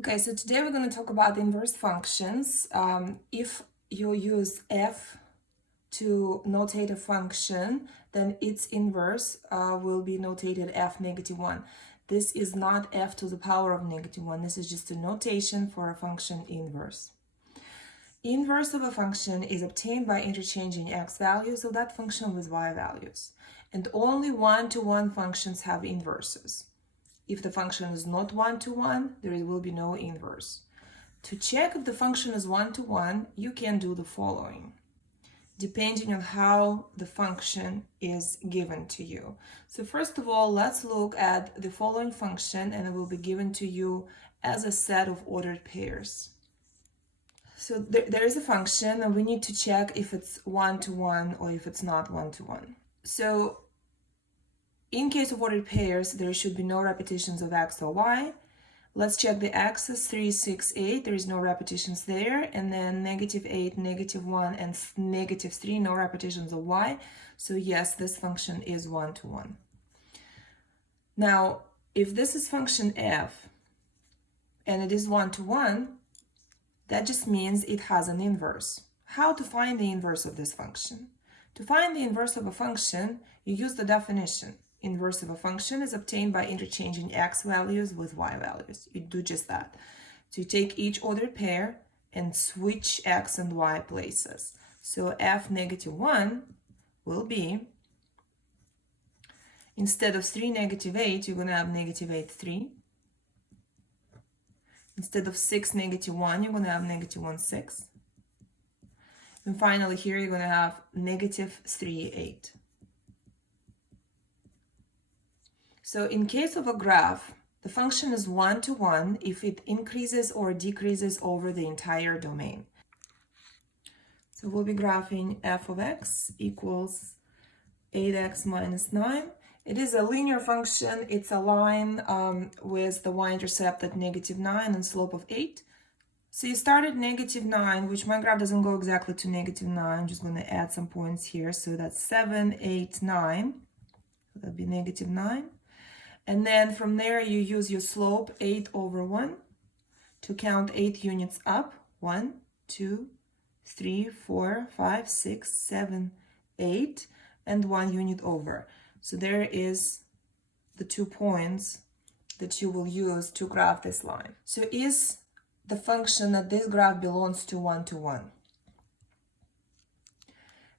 Okay, so today we're going to talk about inverse functions. If you use f to notate a function, then its inverse will be notated f negative 1. This is not f to the power of negative 1. This is just a notation for a function inverse. Inverse of a function is obtained by interchanging x values of that function with y values. And only one-to-one functions have inverses. If the function is not one-to-one, there will be no inverse. To check if the function is one-to-one, you can do the following, depending on how the function is given to you. So first of all, let's look at the following function, and it will be given to you as a set of ordered pairs. So there is a function, and we need to check if it's one-to-one or if it's not one-to-one. So in case of ordered pairs, there should be no repetitions of x or y. Let's check the x's, 3, 6, 8. There is no repetitions there. And then negative 8, negative 1, and negative 3, no repetitions of y. So yes, this function is one-to-one. Now, if this is function f, and it is one-to-one, that just means it has an inverse. How to find the inverse of this function? To find the inverse of a function, you use the definition. Inverse of a function is obtained by interchanging x values with y values. You do just that. So you take each ordered pair and switch x and y places. So f negative 1 will be, instead of 3 negative 8, you're going to have negative 8, 3. Instead of 6 negative 1, you're going to have negative 1, 6. And finally here you're going to have negative 3, 8. So in case of a graph, the function is one-to-one if it increases or decreases over the entire domain. So we'll be graphing f of x equals 8x minus 9. It is a linear function. It's a line with the y-intercept at negative 9 and slope of 8. So you start at negative 9, which my graph doesn't go exactly to negative 9. I'm just going to add some points here. So that's 7, 8, 9. That'll be negative 9. And then from there, you use your slope 8 over 1 to count 8 units up. 1, 2, 3, 4, 5, 6, 7, 8, and 1 unit over. So there is the 2 points that you will use to graph this line. So is the function that this graph belongs to one-to-one?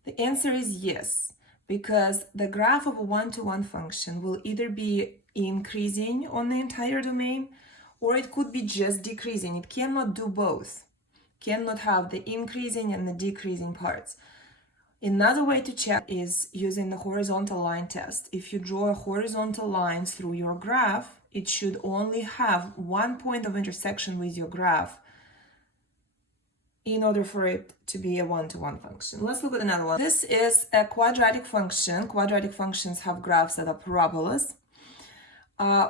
The answer is yes, because the graph of a one-to-one function will either be increasing on the entire domain, or it could be just decreasing. It cannot do both. Cannot have the increasing and the decreasing parts. Another way to check is using the horizontal line test. If you draw a horizontal line through your graph, it should only have one point of intersection with your graph in order for it to be a one-to-one function. Let's look at another one. This is a quadratic function. Quadratic functions have graphs that are parabolas.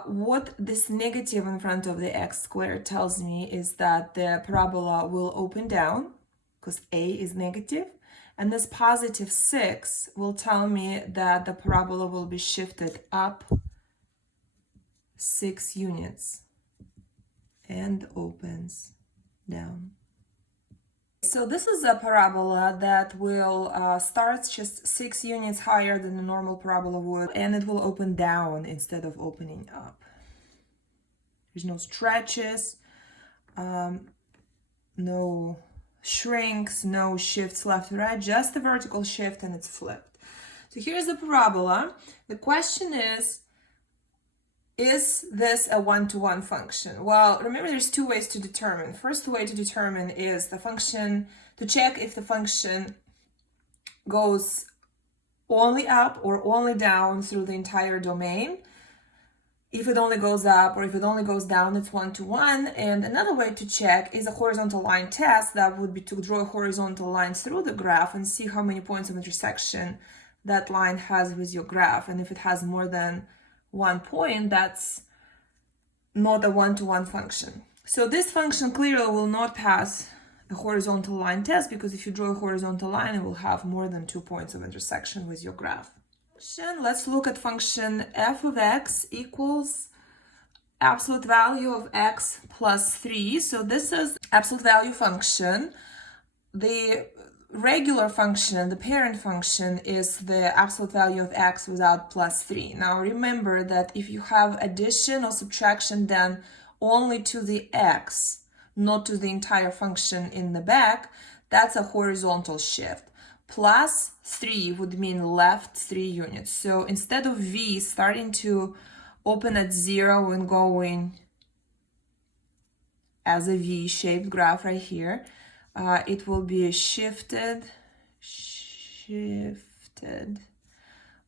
What this negative in front of the x squared tells me is that the parabola will open down because a is negative, and this positive 6 will tell me that the parabola will be shifted up 6 units and opens down. So this is a parabola that will start just 6 units higher than the normal parabola would, and it will open down instead of opening up. There's no stretches, no shrinks, no shifts left to right, just the vertical shift, and it's flipped. So here's the parabola. The question is this a one-to-one function? Well, remember there's 2 ways to determine. First way to determine is the function, to check if the function goes only up or only down through the entire domain. If it only goes up or if it only goes down, it's one-to-one. And another way to check is a horizontal line test. That would be to draw a horizontal line through the graph and see how many points of intersection that line has with your graph. And if it has more than 1 point, that's not a one-to-one function. So this function clearly will not pass a horizontal line test, because if you draw a horizontal line, it will have more than 2 points of intersection with your graph. Let's look at function f of x equals absolute value of x plus 3. So this is absolute value function. The regular function, the parent function, is the absolute value of x without plus 3. Now remember that if you have addition or subtraction done only to the x, not to the entire function in the back, that's a horizontal shift. Plus 3 would mean left 3 units. So instead of v starting to open at 0 and going as a V-shaped graph right here, it will be shifted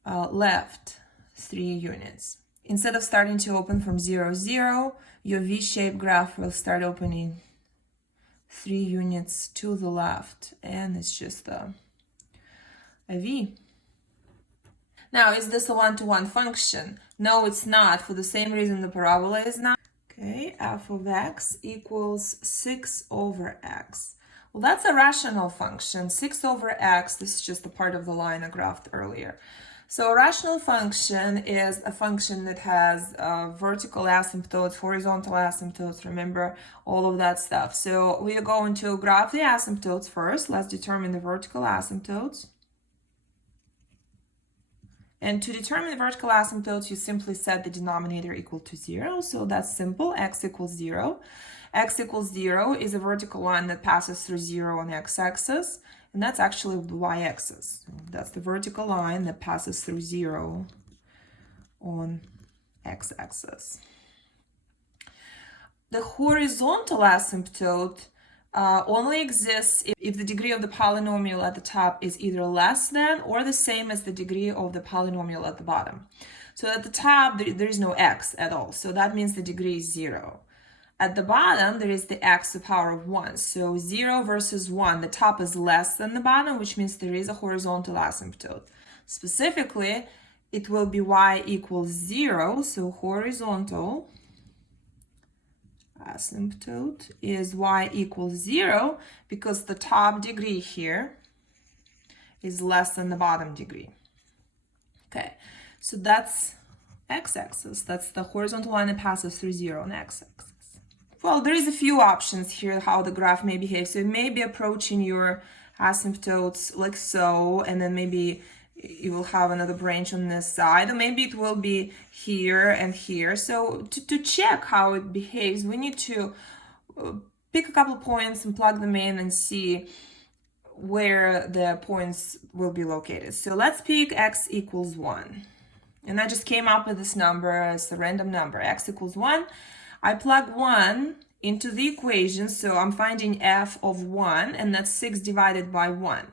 left 3 units. Instead of starting to open from 0, 0, your V-shaped graph will start opening 3 units to the left, and it's just a V. Now, is this a one-to-one function? No, it's not, for the same reason the parabola is not. Okay, f of x equals 6 over x. Well, that's a rational function. 6 over x, this is just a part of the line I graphed earlier. So a rational function is a function that has vertical asymptotes, horizontal asymptotes, remember all of that stuff. So we are going to graph the asymptotes first. Let's determine the vertical asymptotes. And to determine the vertical asymptotes, you simply set the denominator equal to 0. So that's simple, x equals 0. X equals 0 is a vertical line that passes through 0 on x-axis, and that's actually the y-axis. That's the vertical line that passes through 0 on x-axis. The horizontal asymptote only exists if the degree of the polynomial at the top is either less than or the same as the degree of the polynomial at the bottom. So at the top, there is no x at all. So that means the degree is 0. At the bottom, there is the x to the power of 1. So 0 versus 1, the top is less than the bottom, which means there is a horizontal asymptote. Specifically, it will be y equals 0. So horizontal asymptote is y equals 0 because the top degree here is less than the bottom degree. Okay, so that's x-axis. That's the horizontal line that passes through 0 on x-axis. Well, there is a few options here how the graph may behave. So it may be approaching your asymptotes like so, and then maybe you will have another branch on this side, or maybe it will be here and here. So to check how it behaves, we need to pick a couple points and plug them in and see where the points will be located. So let's pick x equals 1. And I just came up with this number as a random number, x equals 1. I plug 1 into the equation, so I'm finding f of 1, and that's 6 divided by 1.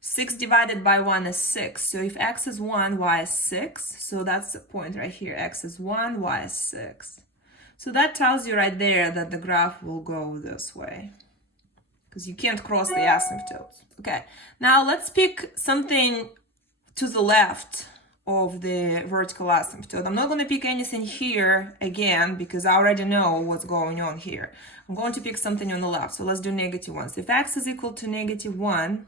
6 divided by 1 is 6. So if x is 1, y is 6. So that's the point right here. X is 1, y is 6. So that tells you right there that the graph will go this way, because you can't cross the asymptotes. Okay, now let's pick something to the left of the vertical asymptote. I'm not going to pick anything here again because I already know what's going on here. I'm going to pick something on the left. So let's do -1. So if x is equal to -1,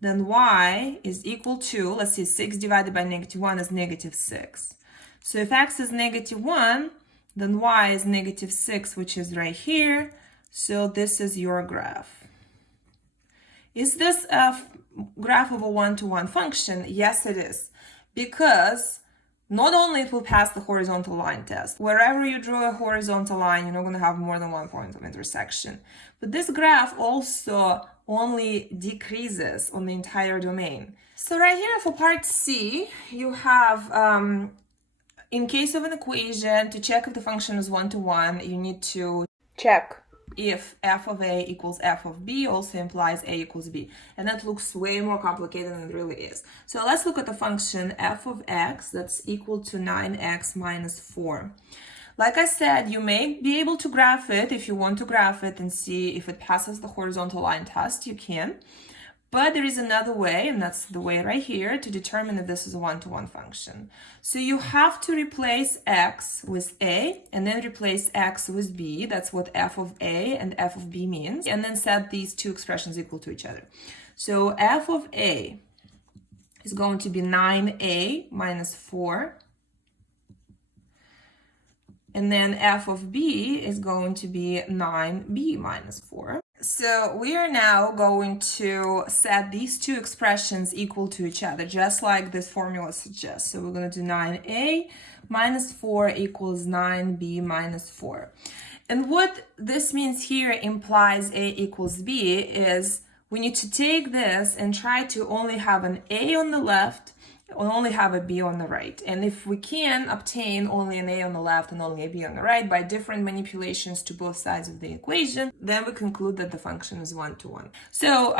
then y is equal to, let's see, 6 divided by -1 is -6. So if x is -1, then y is -6, which is right here. So this is your graph. Is this a graph of a one-to-one function? Yes, it is. Because not only it will pass the horizontal line test. Wherever you draw a horizontal line, you're not going to have more than one point of intersection. But this graph also only decreases on the entire domain. So right here for part C, you have, in case of an equation, to check if the function is one-to-one, you need to check if f of a equals f of b also implies a equals b. And that looks way more complicated than it really is. So let's look at the function f of x that's equal to 9x minus 4. Like I said, you may be able to graph it if you want to graph it and see if it passes the horizontal line test, you can. But there is another way, and that's the way right here, to determine if this is a one-to-one function. So you have to replace x with a, and then replace x with b. That's what f of a and f of b means. And then set these two expressions equal to each other. So f of a is going to be 9a minus 4 And then f of b is going to be 9b minus 4. So we are now going to set these two expressions equal to each other, just like this formula suggests. So we're going to do 9a minus 4 equals 9b minus 4. And what this means here implies a equals b is we need to take this and try to only have an a on the left and only have a b on the right. And if we can obtain only an a on the left and only a b on the right by different manipulations to both sides of the equation, then we conclude that the function is one-to-one. So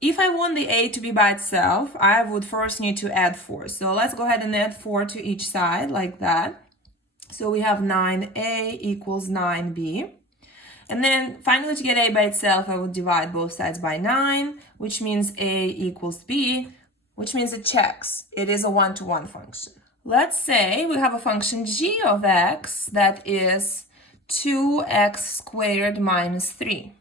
if I want the a to be by itself, I would first need to add 4. So let's go ahead and add 4 to each side like that. So we have 9a equals 9b. And then finally, to get a by itself, I would divide both sides by 9, which means a equals b, which means it checks. It is a one-to-one function. Let's say we have a function g of x that is 2x squared minus 3.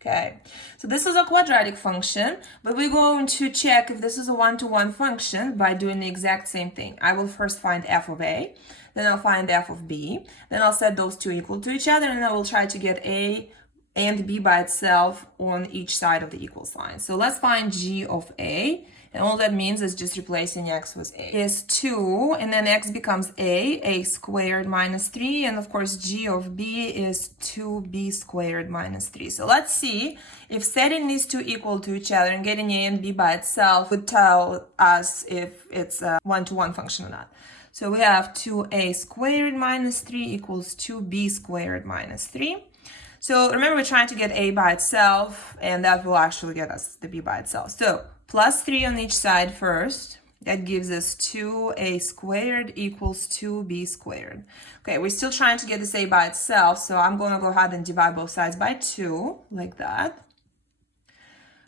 Okay, so this is a quadratic function, but we're going to check if this is a one-to-one function by doing the exact same thing. I will first find f of a, then I'll find f of b, then I'll set those two equal to each other, and I will try to get a and b by itself on each side of the equal sign. So let's find g of a. And all that means is just replacing x with a. Is 2, and then x becomes a squared minus 3, and of course g of b is 2b squared minus 3. So let's see if setting these two equal to each other and getting a and b by itself would tell us if it's a one-to-one function or not. So we have 2a squared minus 3 equals 2b squared minus 3. So remember, we're trying to get a by itself, and that will actually get us the b by itself. So plus 3 on each side first. That gives us 2a squared equals 2b squared. Okay, we're still trying to get this a by itself, so I'm going to go ahead and divide both sides by 2, like that.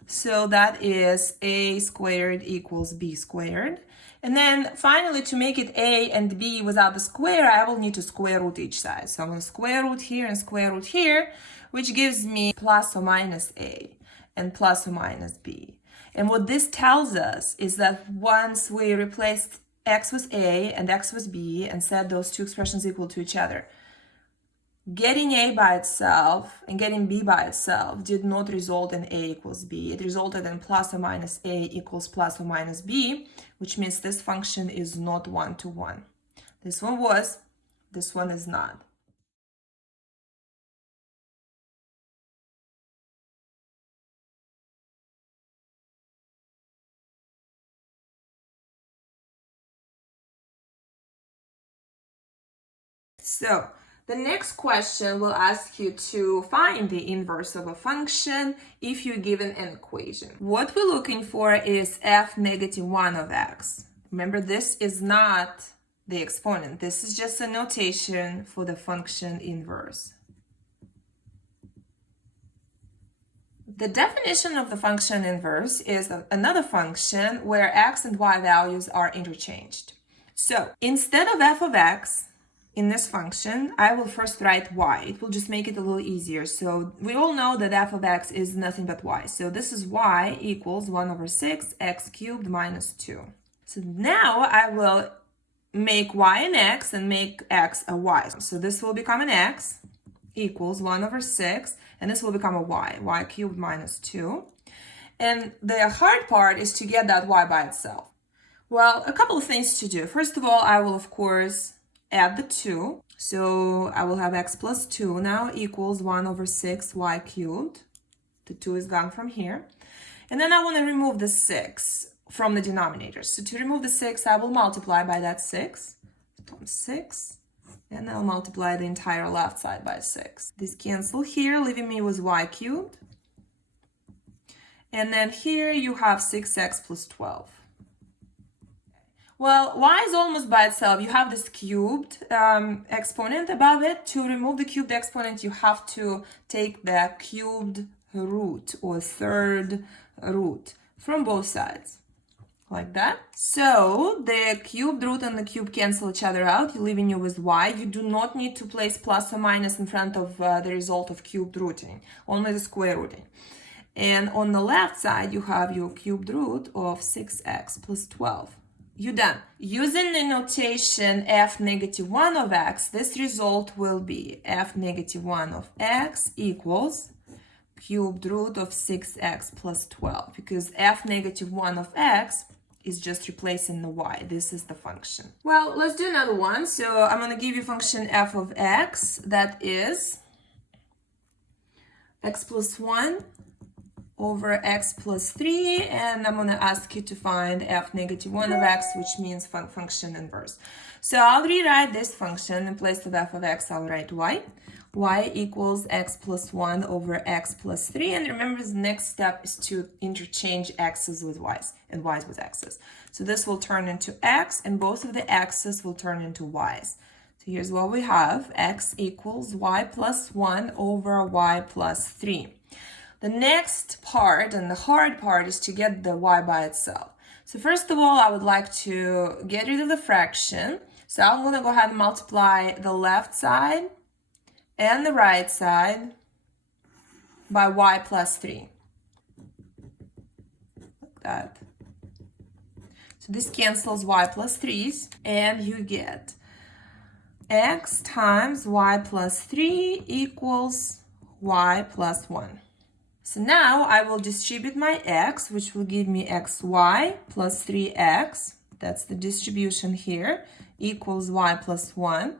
So that is a squared equals b squared. And then finally, to make it a and b without the square, I will need to square root each side. So I'm going to square root here and square root here, which gives me plus or minus a and plus or minus b. And what this tells us is that once we replaced x with a and x with b and set those two expressions equal to each other, getting a by itself and getting b by itself did not result in a equals b. It resulted in plus or minus a equals plus or minus b, which means this function is not one-to-one. This one was, this one is not. So the next question will ask you to find the inverse of a function if you're given an equation. What we're looking for is f negative 1 of x. Remember, this is not the exponent. This is just a notation for the function inverse. The definition of the function inverse is another function where x and y values are interchanged. So instead of f of x, in this function, I will first write y. It will just make it a little easier. So we all know that f of x is nothing but y. So this is y equals 1 over 6 x cubed minus 2. So now I will make y an x and make x a y. So this will become an x equals 1 over 6, and this will become a y cubed minus 2. And the hard part is to get that y by itself. Well, a couple of things to do. First of all, I will, of course, add the 2. So I will have x plus 2 now equals 1 over 6 y cubed. The 2 is gone from here. And then I want to remove the 6 from the denominator. So to remove the 6, I will multiply by that 6 times 6. And I'll multiply the entire left side by 6. This cancel here, leaving me with y cubed. And then here you have 6x plus 12. Well, y is almost by itself. You have this cubed exponent above it. To remove the cubed exponent, you have to take the cubed root or third root from both sides, like that. So the cubed root and the cube cancel each other out, leaving you with y. You do not need to place plus or minus in front of the result of cubed rooting, only the square rooting. And on the left side, you have your cubed root of 6x plus 12. you're done. Using the notation f negative 1 of x, this result will be f negative 1 of x equals cubed root of 6x plus 12, because f negative 1 of x is just replacing the y. This is the function. Well, let's do another one. So I'm going to give you function f of x that is x plus 1 over x plus 3, and I'm going to ask you to find f negative 1 of x, which means function inverse. So I'll rewrite this function. In place of f of x, I'll write y. Y equals x plus 1 over x plus 3. And remember, the next step is to interchange x's with y's and y's with x's. So this will turn into x, and both of the x's will turn into y's. So here's what we have. X equals y plus 1 over y plus 3. The next part, and the hard part, is to get the y by itself. So first of all, I would like to get rid of the fraction. So I'm going to go ahead and multiply the left side and the right side by y plus 3. Like that. So this cancels y plus 3's, and you get x times y plus 3 equals y plus 1. So now I will distribute my x, which will give me xy plus 3x, that's the distribution here, equals y plus 1.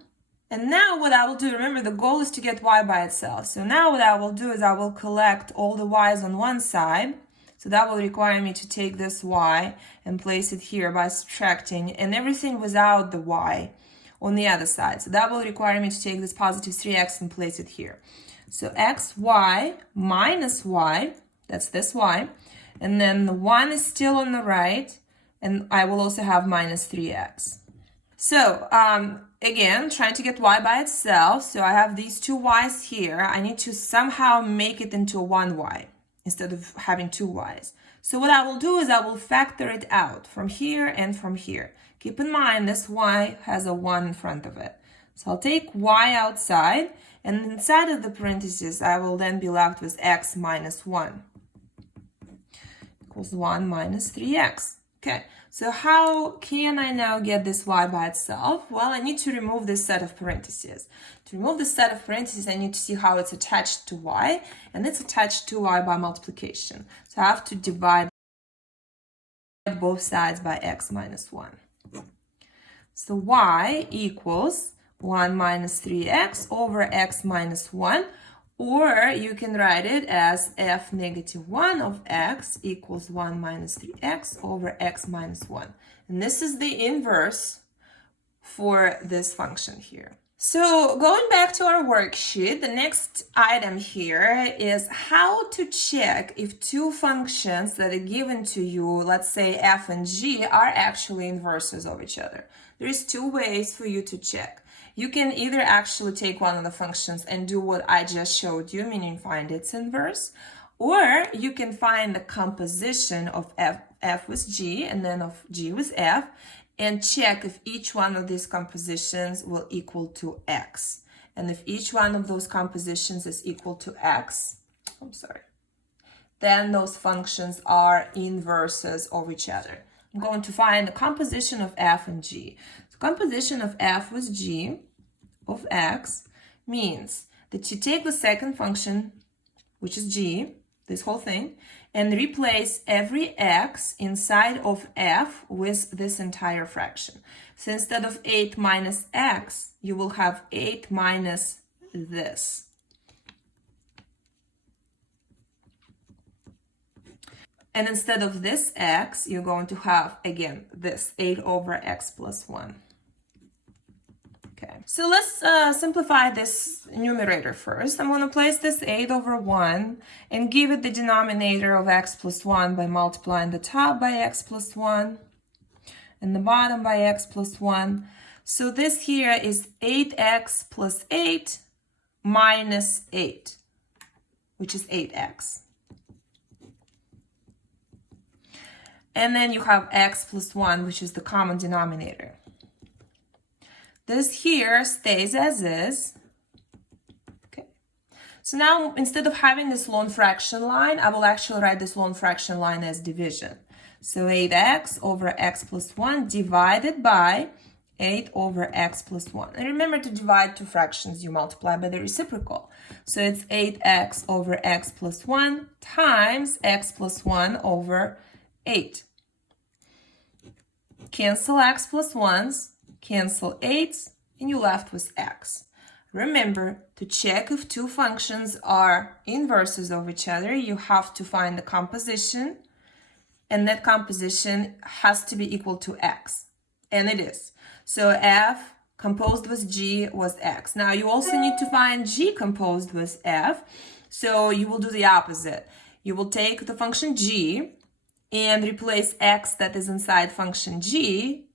And now what I will do, remember the goal is to get y by itself. So now what I will do is I will collect all the y's on one side. So that will require me to take this y and place it here by subtracting, and everything without the y on the other side. So that will require me to take this positive 3x and place it here. So xy minus y, that's this y, and then the 1 is still on the right, and I will also have minus 3x. So again, trying to get y by itself, so I have these two y's here. I need to somehow make it into one y instead of having two y's. So what I will do is I will factor it out from here and from here. Keep in mind this y has a 1 in front of it. So I'll take y outside, and inside of the parentheses, I will then be left with x minus 1 equals 1 minus 3x. Okay, so how can I now get this y by itself? Well, I need to remove this set of parentheses. To remove this set of parentheses, I need to see how it's attached to y, and it's attached to y by multiplication. So I have to divide both sides by x minus 1. So y equals 1 minus 3x over x minus 1, or you can write it as f negative 1 of x equals 1 minus 3x over x minus 1. And this is the inverse for this function here. So going back to our worksheet, the next item here is how to check if two functions that are given to you, let's say f and g, are actually inverses of each other. There is two ways for you to check. You can either actually take one of the functions and do what I just showed you, meaning find its inverse, or you can find the composition of f with g and then of g with f, and check if each one of these compositions will equal to x. And if each one of those compositions is equal to x, then those functions are inverses of each other. I'm going to find the composition of f and g. So composition of f with g of x means that you take the second function, which is g, this whole thing, and replace every x inside of f with this entire fraction. So instead of 8 minus x, you will have 8 minus this. And instead of this x, you're going to have, again, this 8 over x plus 1. Okay, so let's simplify this numerator first. I'm going to place this 8 over 1 and give it the denominator of x plus 1 by multiplying the top by x plus 1 and the bottom by x plus 1. So this here is 8x plus 8 minus 8, which is 8x. And then you have x plus 1, which is the common denominator. This here stays as is. Okay. So now, instead of having this lone fraction line, I will actually write this lone fraction line as division. So 8x over x plus 1 divided by 8 over x plus 1. And remember, to divide two fractions, you multiply by the reciprocal. So it's 8x over x plus 1 times x plus 1 over 8. Cancel x plus 1s, cancel 8s, and you're left with x. Remember, to check if two functions are inverses of each other, you have to find the composition, and that composition has to be equal to x. And it is. So f composed with g was x. Now you also need to find g composed with f. So you will do the opposite. You will take the function g and replace x that is inside function g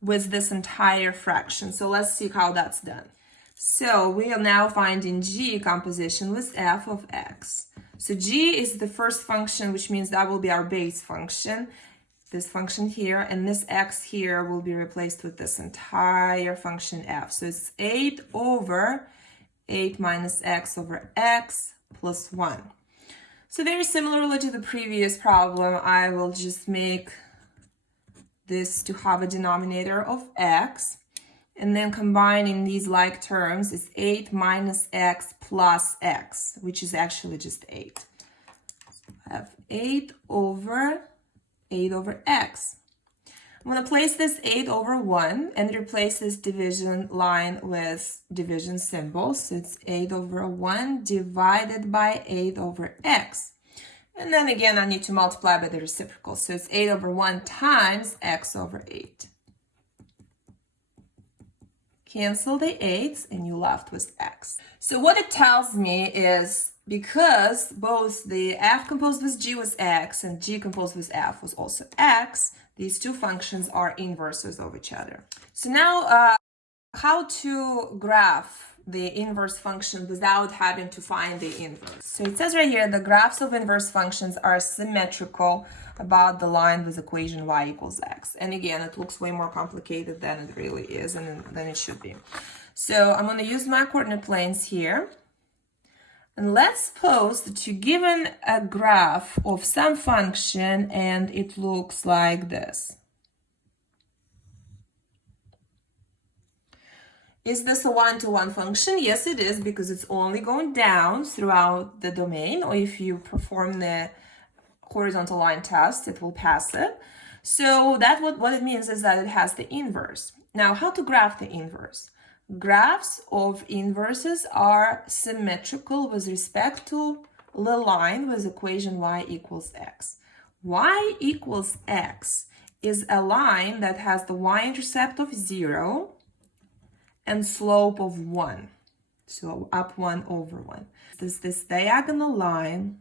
with this entire fraction. So let's see how that's done. So we are now finding g composition with f of x. So g is the first function, which means that will be our base function, this function here, and this x here will be replaced with this entire function f. So it's 8 over 8 minus x over x plus 1. So very similarly to the previous problem, I will just make this to have a denominator of x. And then combining these like terms is 8 minus x plus x, which is actually just 8. So I have 8 over x. I'm going to place this 8 over 1 and replace this division line with division symbol. So it's 8 over 1 divided by 8 over x. And then again, I need to multiply by the reciprocal. So it's 8 over 1 times x over 8. Cancel the 8's and you're left with x. So what it tells me is, because both the f composed with g was x and g composed with f was also x, these two functions are inverses of each other. So now how to graph the inverse function without having to find the inverse. So it says right here, the graphs of inverse functions are symmetrical about the line with equation y equals x. And again, it looks way more complicated than it really is and than it should be. So I'm going to use my coordinate planes here. And let's suppose that you're given a graph of some function and it looks like this. Is this a one-to-one function? Yes, it is, because it's only going down throughout the domain, or if you perform the horizontal line test, it will pass it. So that what it means is that it has the inverse. Now, how to graph the inverse? Graphs of inverses are symmetrical with respect to the line with equation y equals x. Y equals x is a line that has the y-intercept of 0 and slope of 1. So up 1 over 1. There's this diagonal line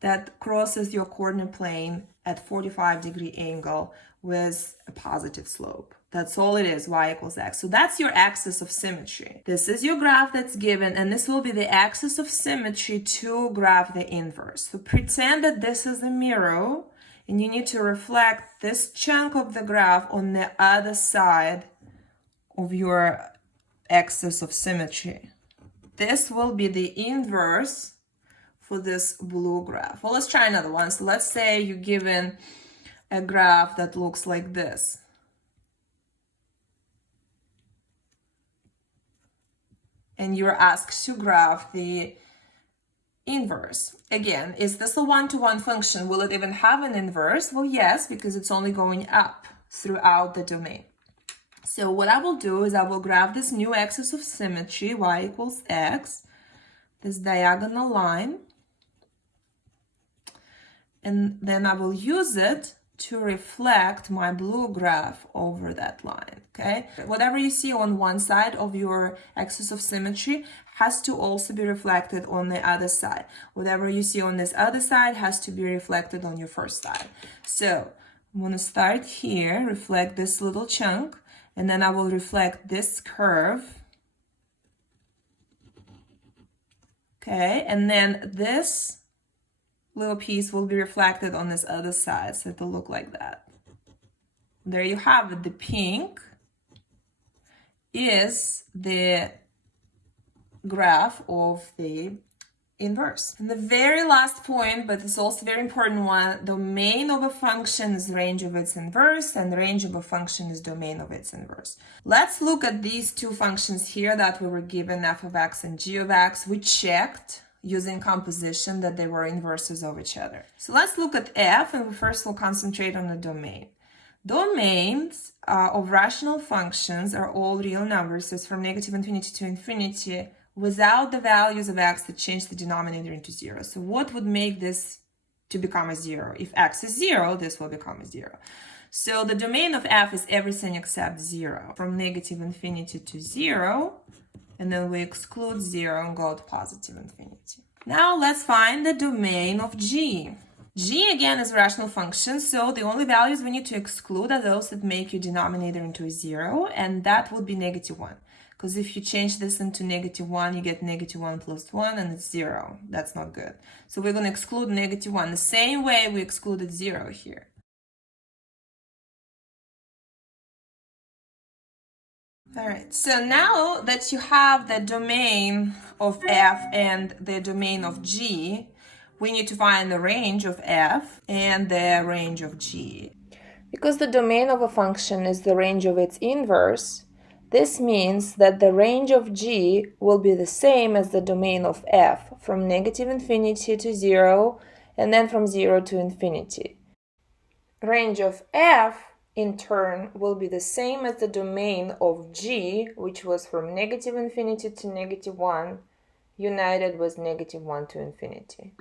that crosses your coordinate plane at 45-degree angle with a positive slope. That's all it is, y equals x. So that's your axis of symmetry. This is your graph that's given, and this will be the axis of symmetry to graph the inverse. So pretend that this is a mirror, and you need to reflect this chunk of the graph on the other side of your axis of symmetry. This will be the inverse for this blue graph. Well, let's try another one. So let's say you're given a graph that looks like this. And you're asked to graph the inverse. Again, is this a one-to-one function? Will it even have an inverse? Well, yes, because it's only going up throughout the domain. So what I will do is I will graph this new axis of symmetry, y equals x, this diagonal line, and then I will use it to reflect my blue graph over that line, okay? Whatever you see on one side of your axis of symmetry has to also be reflected on the other side. Whatever you see on this other side has to be reflected on your first side. So I'm going to start here, reflect this little chunk, and then I will reflect this curve. Okay, and then this little piece will be reflected on this other side, so it'll look like that. There you have it. The pink is the graph of the inverse. And the very last point, but it's also a very important one, domain of a function is range of its inverse, and range of a function is domain of its inverse. Let's look at these two functions here that we were given, f of x and g of x. We checked using composition that they were inverses of each other. So let's look at f, and first we'll concentrate on the domain. Domains of rational functions are all real numbers, so it's from negative infinity to infinity, without the values of x that change the denominator into 0. So what would make this to become a 0? If x is 0, this will become a 0. So the domain of f is everything except 0, from negative infinity to 0, and then we exclude 0 and go to positive infinity. Now let's find the domain of g. G again is a rational function, so the only values we need to exclude are those that make your denominator into a 0, and that would be negative 1. Because if you change this into negative 1, you get negative 1 plus 1, and it's 0. That's not good. So we're going to exclude negative 1 the same way we excluded 0 here. All right, so now that you have the domain of f and the domain of g, we need to find the range of f and the range of g. Because the domain of a function is the range of its inverse, this means that the range of g will be the same as the domain of f, from negative infinity to 0, and then from 0 to infinity. Range of f, in turn, will be the same as the domain of g, which was from negative infinity to negative 1, united with negative 1 to infinity.